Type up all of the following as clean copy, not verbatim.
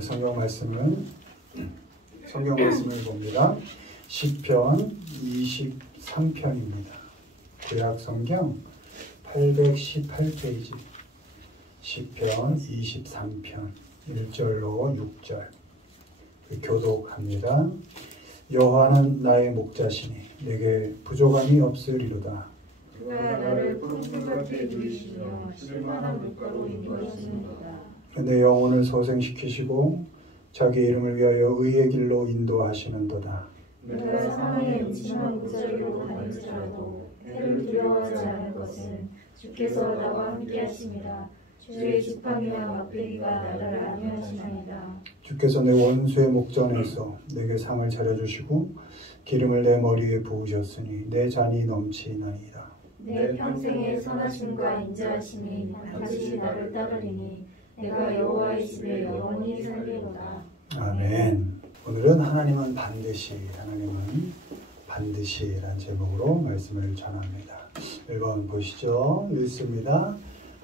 성경 말씀을 봅니다. 시편 23편입니다. 구약 성경 818페이지 시편 23편 1절로 6절 교독합니다. 여호와는 나의 목자시니 내게 부족함이 없으리로다. 그가 나를 푸른 밭에 누이시며 쉴만한 물가로 인도하시는도다. 내 영혼을 소생시키시고 자기 이름을 위하여 의의 길로 인도하시는도다. 내가 사망의 음침한 골짜기로 다닐지라도 해를 두려워하지 않을 것은 주께서 나와 함께 하심이라. 주의 지팡이와 막대기가 나를 안위하시나이다. 주께서 내 원수의 목전에서 내게 상을 차려주시고 기름을 내 머리에 부으셨으니 내 잔이 넘치나이다. 내 평생의 선하심과 인자하심이 반드시 나를 따르리니 내가 여호와의 집에 영원히 살리로다. 아멘. 오늘은 하나님은 반드시라는 제목으로 말씀을 전합니다. 1번 보시죠. 읽습니다.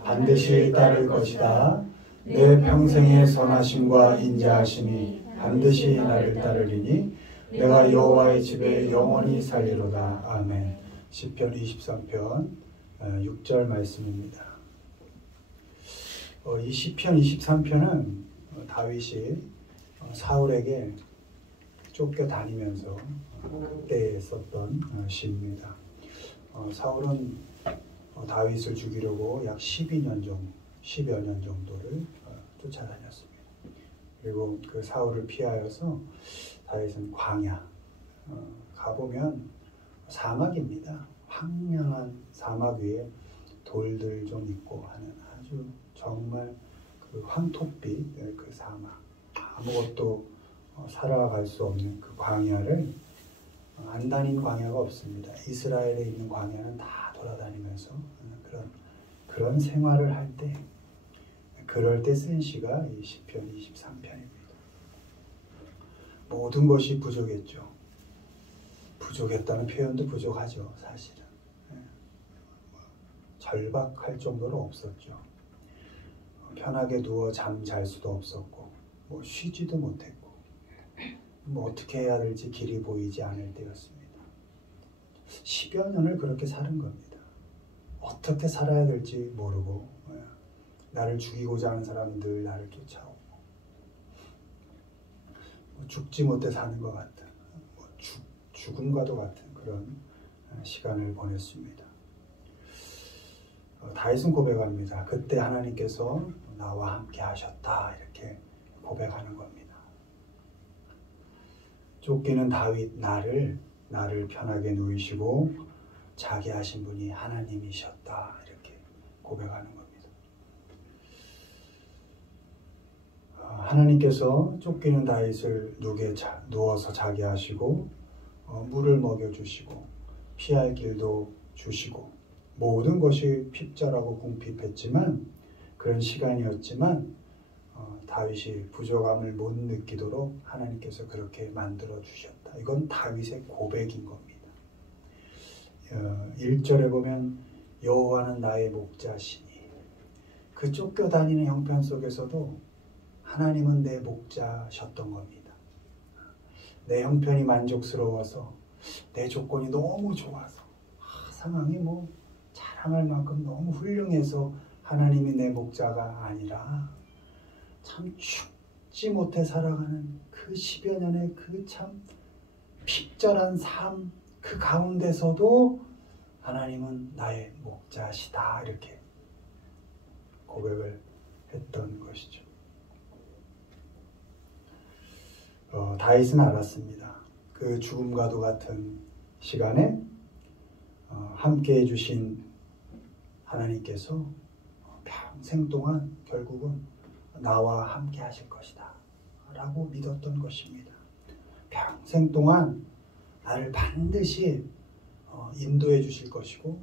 반드시 따를 것이다. 내 평생의 선하심과 인자하심이 반드시 나를 따르리니 내가 여호와의 집에 영원히 살리로다. 아멘. 시편 23편 6절 말씀입니다. 이 시편 23편은 다윗이 사울에게 쫓겨다니면서 그때 썼던 시입니다. 사울은 다윗을 죽이려고 약 10여 년 정도를 쫓아다녔습니다. 그리고 그 사울을 피하여서 다윗은 광야 가보면 사막입니다. 황량한 사막 위에 돌들 좀 있고 하는 아주 정말 그 황토빛 그 사막, 아무것도 살아갈 수 없는 그 광야를 안 다닌 광야가 없습니다. 이스라엘에 있는 광야는 다 돌아다니면서 그런 생활을 할 때, 그럴 때 쓴 시가 이 시편 23편입니다. 모든 것이 부족했죠. 부족했다는 표현도 부족하죠, 사실은. 절박할 정도로 없었죠. 편하게 누워 잠 잘 수도 없었고, 쉬지도 못했고, 어떻게 해야 될지 길이 보이지 않을 때였습니다. 10여 년을 그렇게 사는 겁니다. 어떻게 살아야 될지 모르고, 나를 죽이고자 하는 사람은 늘 나를 쫓아오고, 죽지 못해 사는 것 같은, 죽음과도 같은 그런 시간을 보냈습니다. 다윗은 고백합니다. 그때 하나님께서 나와 함께 하셨다, 이렇게 고백하는 겁니다. 쫓기는 다윗 나를 편하게 누이시고 자기 하신 분이 하나님이셨다, 이렇게 고백하는 겁니다. 하나님께서 쫓기는 다윗을 누워서 자게 하시고 물을 먹여주시고 피할 길도 주시고 모든 것이 핍절하고 궁핍했지만 그런 시간이었지만 다윗이 부족함을 못 느끼도록 하나님께서 그렇게 만들어 주셨다. 이건 다윗의 고백인 겁니다. 1절에 보면 여호와는 나의 목자시니, 그 쫓겨다니는 형편 속에서도 하나님은 내 목자셨던 겁니다. 내 형편이 만족스러워서, 내 조건이 너무 좋아서, 상황이 자랑할 만큼 너무 훌륭해서 하나님이 내 목자가 아니라 참 죽지 못해 살아가는 그 10여 년의 그 참 핍절한 삶, 그 가운데서도 하나님은 나의 목자시다, 이렇게 고백을 했던 것이죠. 다윗은 알았습니다. 그 죽음과도 같은 시간에 함께 해주신 하나님께서 평생 동안 결국은 나와 함께 하실 것이다 라고 믿었던 것입니다. 평생 동안 나를 반드시 인도해 주실 것이고,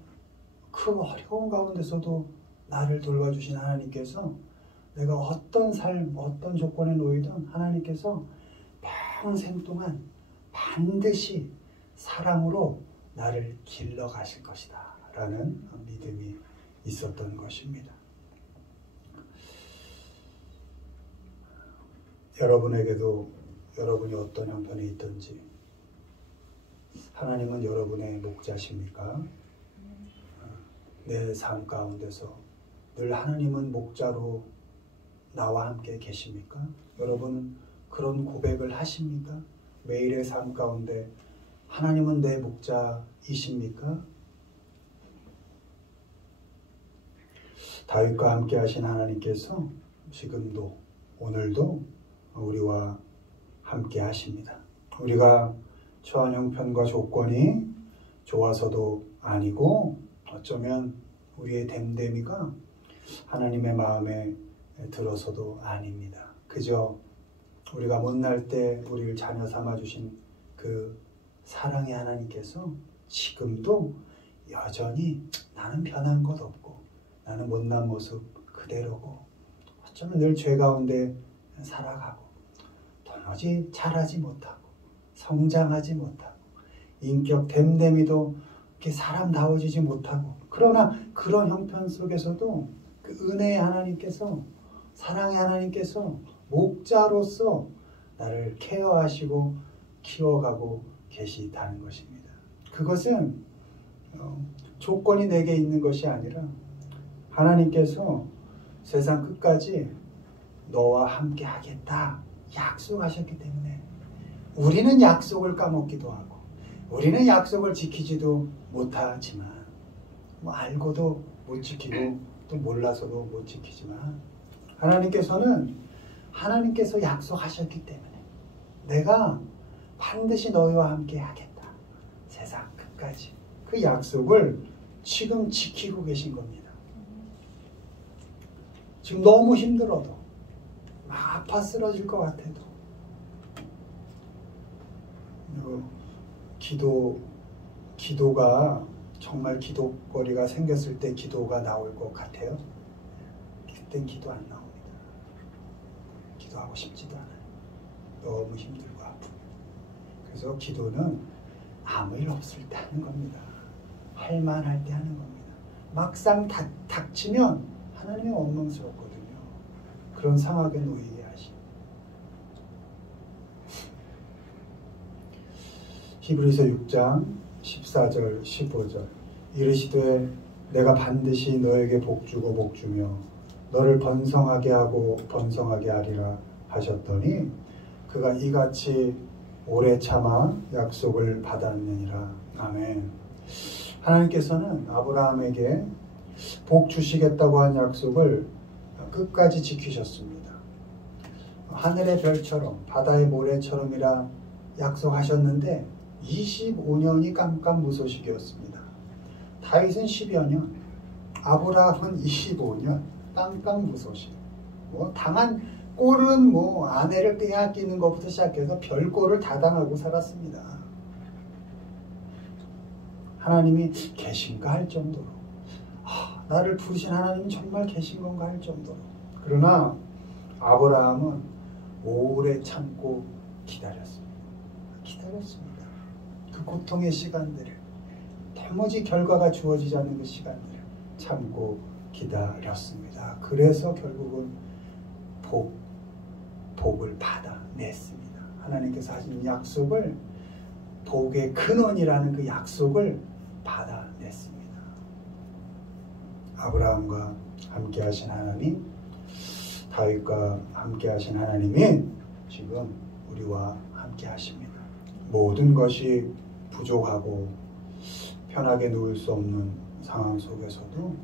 그 어려운 가운데서도 나를 돌봐주신 하나님께서 내가 어떤 삶, 어떤 조건에 놓이든 하나님께서 평생 동안 반드시 사랑으로 나를 길러 가실 것이다 라는 믿음이 있었던 것입니다. 여러분에게도 여러분이 어떤 형편에 있든지 하나님은 여러분의 목자십니까? 내 삶 가운데서 늘 하나님은 목자로 나와 함께 계십니까? 여러분 그런 고백을 하십니까? 매일의 삶 가운데 하나님은 내 목자이십니까? 다윗과 함께 하신 하나님께서 지금도 오늘도 우리와 함께 하십니다. 우리가 처한 형편과 조건이 좋아서도 아니고 어쩌면 우리의 됨됨이가 하나님의 마음에 들어서도 아닙니다. 그저 우리가 못날 때 우리를 자녀 삼아 주신 그 사랑의 하나님께서 지금도 여전히 나는 변한 것 없고 나는 못난 모습 그대로고 어쩌면 늘 죄 가운데 살아가고 도무지 잘하지 못하고 성장하지 못하고 인격 됨됨이도 이렇게 사람다워지지 못하고 그러나 그런 형편 속에서도 그 은혜의 하나님께서 사랑의 하나님께서 목자로서 나를 케어하시고 키워가고 계시다는 것입니다. 그것은 조건이 내게 있는 것이 아니라 하나님께서 세상 끝까지 너와 함께 하겠다 약속하셨기 때문에 우리는 약속을 까먹기도 하고 우리는 약속을 지키지도 못하지만 알고도 못 지키고 또 몰라서도 못 지키지만 하나님께서 약속하셨기 때문에 내가 반드시 너희와 함께 하겠다. 세상 끝까지 그 약속을 지금 지키고 계신 겁니다. 지금 너무 힘들어도 막 아파 쓰러질 것 같아도 기도가 정말 기도거리가 생겼을 때 기도가 나올 것 같아요. 그땐 기도 안 나옵니다. 기도하고 싶지도 않아요. 너무 힘들고 아프고. 그래서 기도는 아무 일 없을 때 하는 겁니다. 할 만할 때 하는 겁니다. 막상 닥치면 하나님이 원망스럽거든요. 그런 상황에 놓이게 하십니다. 히브리서 6장 14절 15절 이르시되 내가 반드시 너에게 복주고 복주며 너를 번성하게 하고 번성하게 하리라 하셨더니 그가 이같이 오래 참아 약속을 받았느니라. 아멘. 하나님께서는 아브라함에게 복 주시겠다고 한 약속을 끝까지 지키셨습니다. 하늘의 별처럼 바다의 모래처럼이라 약속하셨는데 25년이 깜깜무소식이었습니다. 다윗은 10여 년, 아브라함은 25년 깜깜무소식. 당한 꼴은 아내를 빼앗기는 것부터 시작해서 별꼴을 다 당하고 살았습니다. 하나님이 계신가 할 정도로 나를 부르신 하나님이 정말 계신 건가 할 정도로. 그러나 아브라함은 오래 참고 기다렸습니다. 그 고통의 시간들을 도무지 결과가 주어지지 않는 그 시간들을 참고 기다렸습니다. 그래서 결국은 복을 받아냈습니다. 하나님께서 하신 약속을 복의 근원이라는 그 약속을 받아냈습니다. 아브라함과 함께 하신 하나님, 다윗과 함께 하신 하나님이 지금 우리와 함께 하십니다. 모든 것이 부족하고 편하게 누울 수 없는 상황 속에서도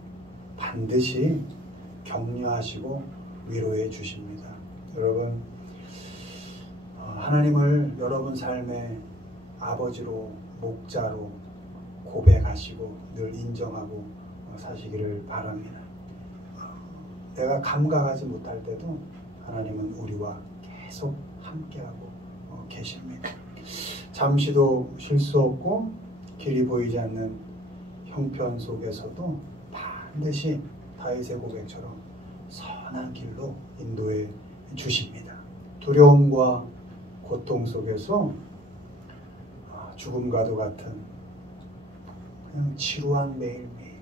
반드시 격려하시고 위로해 주십니다. 여러분, 하나님을 여러분 삶의 아버지로 목자로 고백하시고 늘 인정하고 사시기를 바랍니다. 내가 감각하지 못할 때도 하나님은 우리와 계속 함께하고 계십니다. 잠시도 쉴 수 없고 길이 보이지 않는 형편 속에서도 반드시 다윗의 고백처럼 선한 길로 인도해 주십니다. 두려움과 고통 속에서 죽음과도 같은 그냥 지루한 매일매일,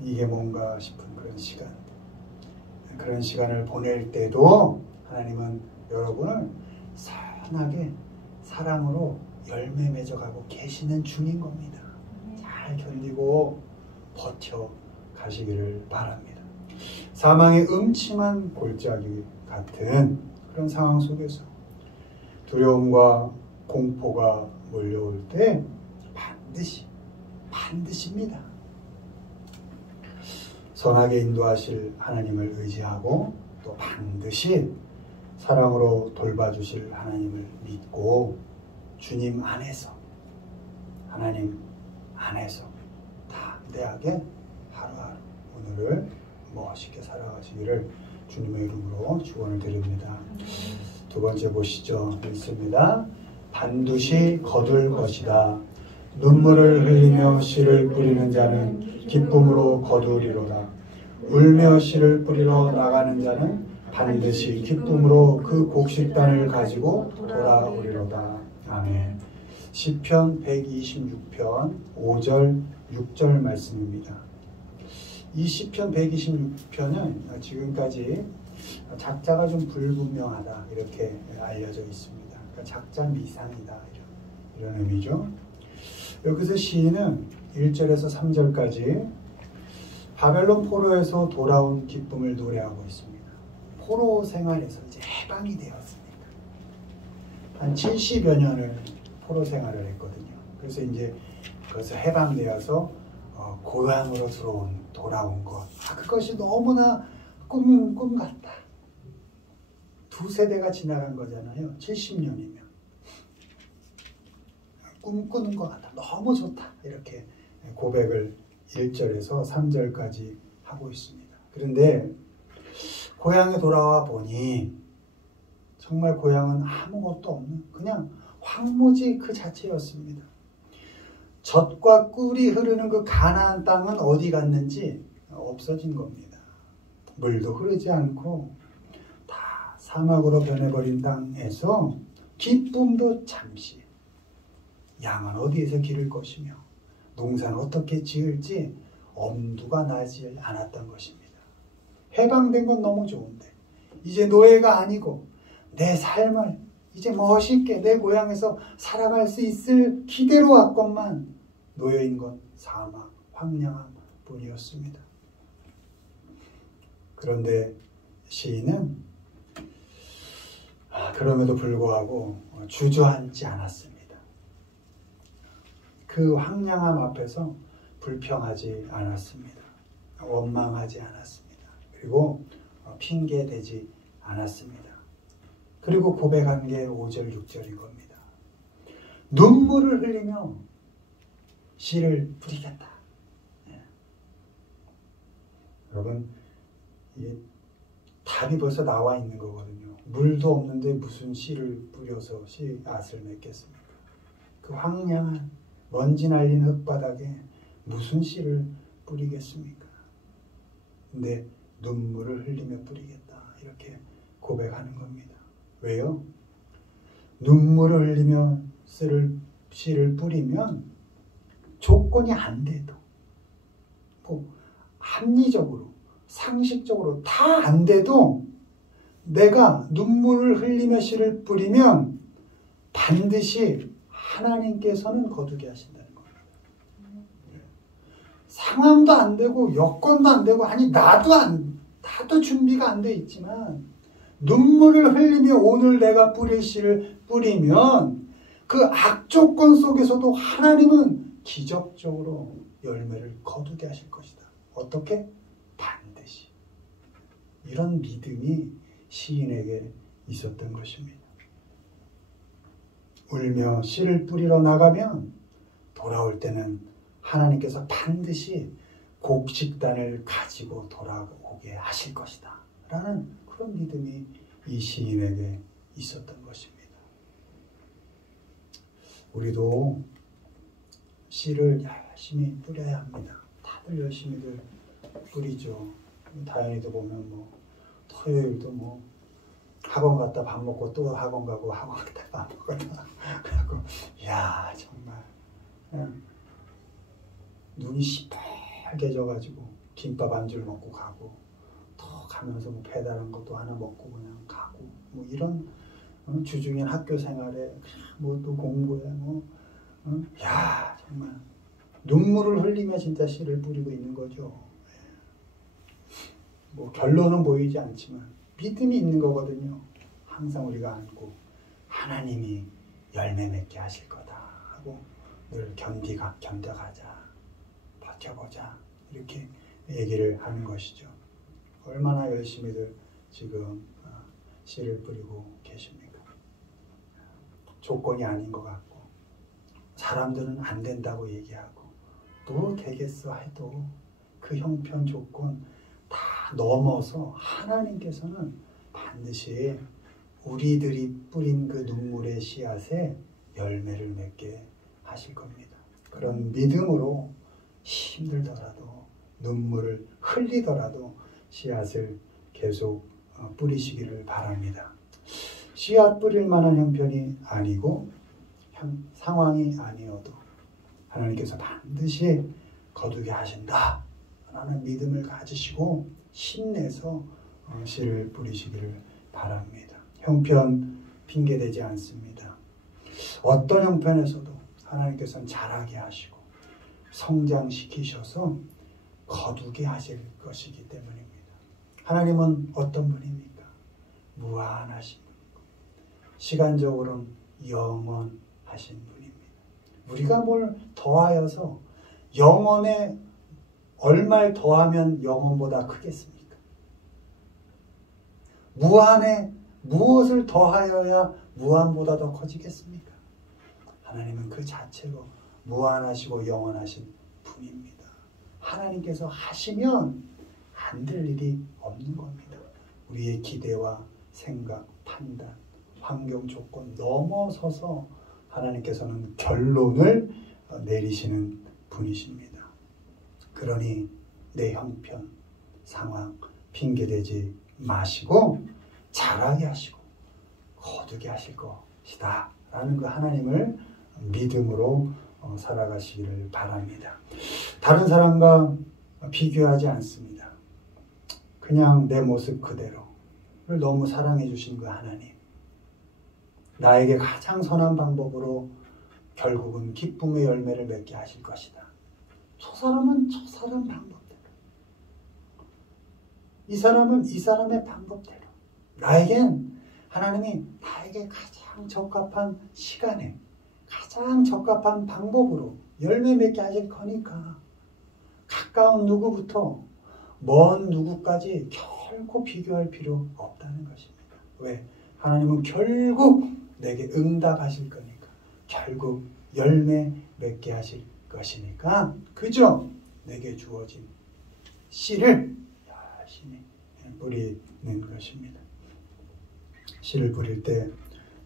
이게 뭔가 싶은 그런 시간을 보낼 때도 하나님은 여러분을 선하게 사랑으로 열매 맺어가고 계시는 중인 겁니다. 잘 견디고 버텨 가시기를 바랍니다. 사망의 음침한 골짜기 같은 그런 상황 속에서 두려움과 공포가 몰려올 때 반드시입니다. 선하게 인도하실 하나님을 의지하고 또 반드시 사랑으로 돌봐주실 하나님을 믿고 주님 안에서 하나님 안에서 담대하게 하루하루 오늘을 멋있게 살아가시기를 주님의 이름으로 축원을 드립니다. 두 번째 보시죠. 읽습니다. 반드시 거둘 것이다. 눈물을 흘리며 씨를 뿌리는 자는 기쁨으로 거두리로다. 울며 씨를 뿌리러 나가는 자는 반드시 기쁨으로 그 곡식단을 가지고 돌아오리로다. 아멘. 시편 126편 5절 6절 말씀입니다. 이 시편 126편은 지금까지 작자가 좀 불분명하다 이렇게 알려져 있습니다. 그러니까 작자 미상이다 이런 의미죠. 여기서 시인은 1절에서 3절까지 바벨론 포로에서 돌아온 기쁨을 노래하고 있습니다. 포로 생활에서 이제 해방이 되었으니까 한 70여 년을 포로 생활을 했거든요. 그래서 이제 그것을 해방되어서 고향으로 돌아온 것. 그것이 너무나 꿈 같다. 두 세대가 지나간 거잖아요. 70년이면. 꿈꾸는 것 같다. 너무 좋다. 이렇게 고백을 1절에서 3절까지 하고 있습니다. 그런데 고향에 돌아와 보니 정말 고향은 아무것도 없는 그냥 황무지 그 자체였습니다. 젖과 꿀이 흐르는 그 가나안 땅은 어디 갔는지 없어진 겁니다. 물도 흐르지 않고 다 사막으로 변해버린 땅에서 기쁨도 잠시, 양은 어디에서 기를 것이며 농사는 어떻게 지을지 엄두가 나지 않았던 것입니다. 해방된 건 너무 좋은데 이제 노예가 아니고 내 삶을 이제 멋있게 내 고향에서 살아갈 수 있을 기대로 왔건만 노예인 건 사막, 황량함 뿐이었습니다. 그런데 시인은 그럼에도 불구하고 주저앉지 않았습니다. 그 황량함 앞에서 불평하지 않았습니다. 원망하지 않았습니다. 그리고 핑계대지 않았습니다. 그리고 고백한 게 5절, 6절인 겁니다. 눈물을 흘리며 씨를 뿌리겠다. 여러분, 이게 답이 벌써 나와 있는 거거든요. 물도 없는데 무슨 씨를 뿌려서 씨앗을 맺겠습니까? 그 황량한 먼지 날린 흙바닥에 무슨 씨를 뿌리겠습니까? 근데 눈물을 흘리며 뿌리겠다. 이렇게 고백하는 겁니다. 왜요? 눈물을 흘리며 씨를 뿌리면 조건이 안 돼도 합리적으로 상식적으로 다 안 돼도 내가 눈물을 흘리며 씨를 뿌리면 반드시 하나님께서는 거두게 하신다는 겁니다. 상황도 안 되고 여건도 안 되고 아니 나도 준비가 안 돼 있지만 눈물을 흘리며 오늘 내가 뿌릴 씨를 뿌리면 그 악조건 속에서도 하나님은 기적적으로 열매를 거두게 하실 것이다. 어떻게? 반드시. 이런 믿음이 시인에게 있었던 것입니다. 울며 씨를 뿌리러 나가면 돌아올 때는 하나님께서 반드시 곡식단을 가지고 돌아오게 하실 것이다. 라는 그런 믿음이 이 시인에게 있었던 것입니다. 우리도 씨를 열심히 뿌려야 합니다. 다들 열심히들 뿌리죠. 다현이도 보면 토요일도 학원 갔다 밥 먹고 또 학원 가고 학원 갔다 밥 먹었다 그래갖고 이야 정말 그냥 눈이 시뻘게 져가지고 김밥 한 줄 먹고 가고 또 가면서 배달한 것도 하나 먹고 그냥 가고 뭐 이런 주중인 학교 생활에 뭐 또 공부에 야 정말 눈물을 흘리며 진짜 씨를 뿌리고 있는 거죠. 뭐 결론은 보이지 않지만 믿음이 있는 거거든요. 항상 우리가 안고 하나님이 열매 맺게 하실 거다 하고 늘 견뎌가자, 버텨보자 이렇게 얘기를 하는 것이죠. 얼마나 열심히들 지금 씨를 뿌리고 계십니까? 조건이 아닌 것 같고 사람들은 안 된다고 얘기하고 또 되겠어 해도 그 형편 조건 다 넘어서 하나님께서는 반드시 우리들이 뿌린 그 눈물의 씨앗에 열매를 맺게 하실 겁니다. 그런 믿음으로 힘들더라도 눈물을 흘리더라도 씨앗을 계속 뿌리시기를 바랍니다. 씨앗 뿌릴 만한 형편이 아니고 상황이 아니어도 하나님께서 반드시 거두게 하신다 라는 믿음을 가지시고 힘내서 씨를 뿌리시기를 바랍니다. 형편 핑계대지 않습니다. 어떤 형편에서도 하나님께서는 자라게 하시고 성장시키셔서 거두게 하실 것이기 때문입니다. 하나님은 어떤 분입니까? 무한하신 분이고 시간적으로는 영원하신 분입니다. 우리가 뭘 더하여서 영원에 얼마를 더하면 영원보다 크겠습니까? 무한에 무엇을 더하여야 무한보다 더 커지겠습니까? 하나님은 그 자체로 무한하시고 영원하신 분입니다. 하나님께서 하시면 안 될 일이 없는 겁니다. 우리의 기대와 생각, 판단, 환경 조건 넘어서서 하나님께서는 결론을 내리시는 분이십니다. 그러니 내 형편, 상황 핑계대지 마시고 잘하게 하시고 거두게 하실 것이다 라는 그 하나님을 믿음으로 살아가시기를 바랍니다. 다른 사람과 비교하지 않습니다. 그냥 내 모습 그대로를 너무 사랑해 주신 그 하나님, 나에게 가장 선한 방법으로 결국은 기쁨의 열매를 맺게 하실 것이다. 저 사람은 저 사람 방법대로, 이 사람은 이 사람의 방법대로, 나에겐 하나님이 나에게 가장 적합한 시간에 가장 적합한 방법으로 열매 맺게 하실 거니까 가까운 누구부터 먼 누구까지 결코 비교할 필요 없다는 것입니다. 왜? 하나님은 결국 내게 응답하실 거니까, 결국 열매 맺게 하실 것이니까 그저 내게 주어진 씨를 열심히 뿌리는 것입니다. 씨를 뿌릴 때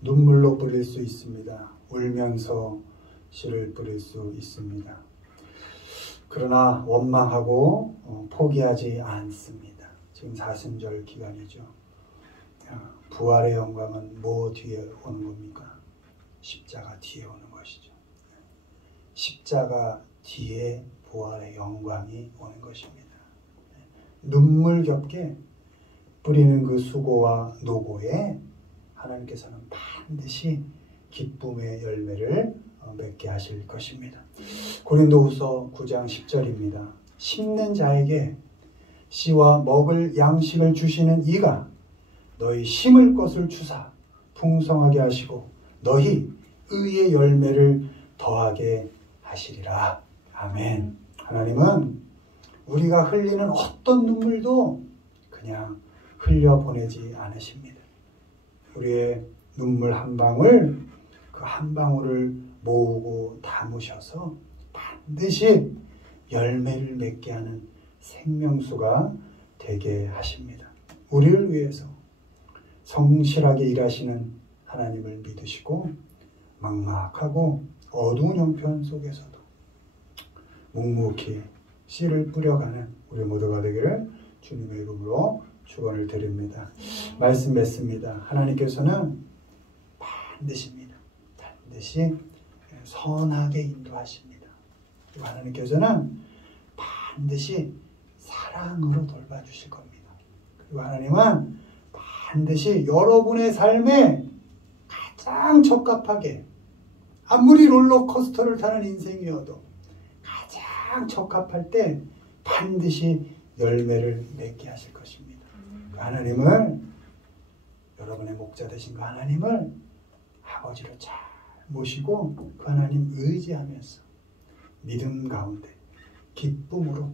눈물로 뿌릴 수 있습니다. 울면서 씨를 뿌릴 수 있습니다. 그러나 원망하고 포기하지 않습니다. 지금 사순절 기간이죠. 부활의 영광은 뭐 뒤에 오는 겁니까? 십자가 뒤에 오는 것이죠. 십자가 뒤에 부활의 영광이 오는 것입니다. 눈물겹게 뿌리는 그 수고와 노고에 하나님께서는 반드시 기쁨의 열매를 맺게 하실 것입니다. 고린도후서 9장 10절입니다. 심는 자에게 씨와 먹을 양식을 주시는 이가 너희 심을 것을 주사 풍성하게 하시고 너희 의의 열매를 더하게 하시리라. 아멘. 하나님은 우리가 흘리는 어떤 눈물도 그냥 흘려보내지 않으십니다. 우리의 눈물 한 방울, 그 한 방울을 모으고 담으셔서 반드시 열매를 맺게 하는 생명수가 되게 하십니다. 우리를 위해서 성실하게 일하시는 하나님을 믿으시고 막막하고 어두운 형편 속에서도 묵묵히 씨를 뿌려가는 우리 모두가 되기를 주님의 이름으로 축원을 드립니다. 말씀 맺습니다. 하나님께서는 반드시입니다. 반드시 선하게 인도하십니다. 그리고 하나님께서는 반드시 사랑으로 돌봐주실 겁니다. 그리고 하나님은 반드시 여러분의 삶에 가장 적합하게, 아무리 롤러코스터를 타는 인생이어도 가장 적합할 때 반드시 열매를 맺게 하실 것입니다. 그 하나님을, 여러분의 목자 되신 그 하나님을 아버지로 잘 모시고 그 하나님 의지하면서 믿음 가운데 기쁨으로,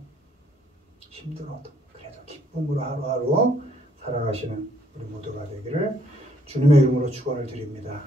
힘들어도 그래도 기쁨으로 하루하루 살아가시는 우리 모두가 되기를 주님의 이름으로 축원을 드립니다.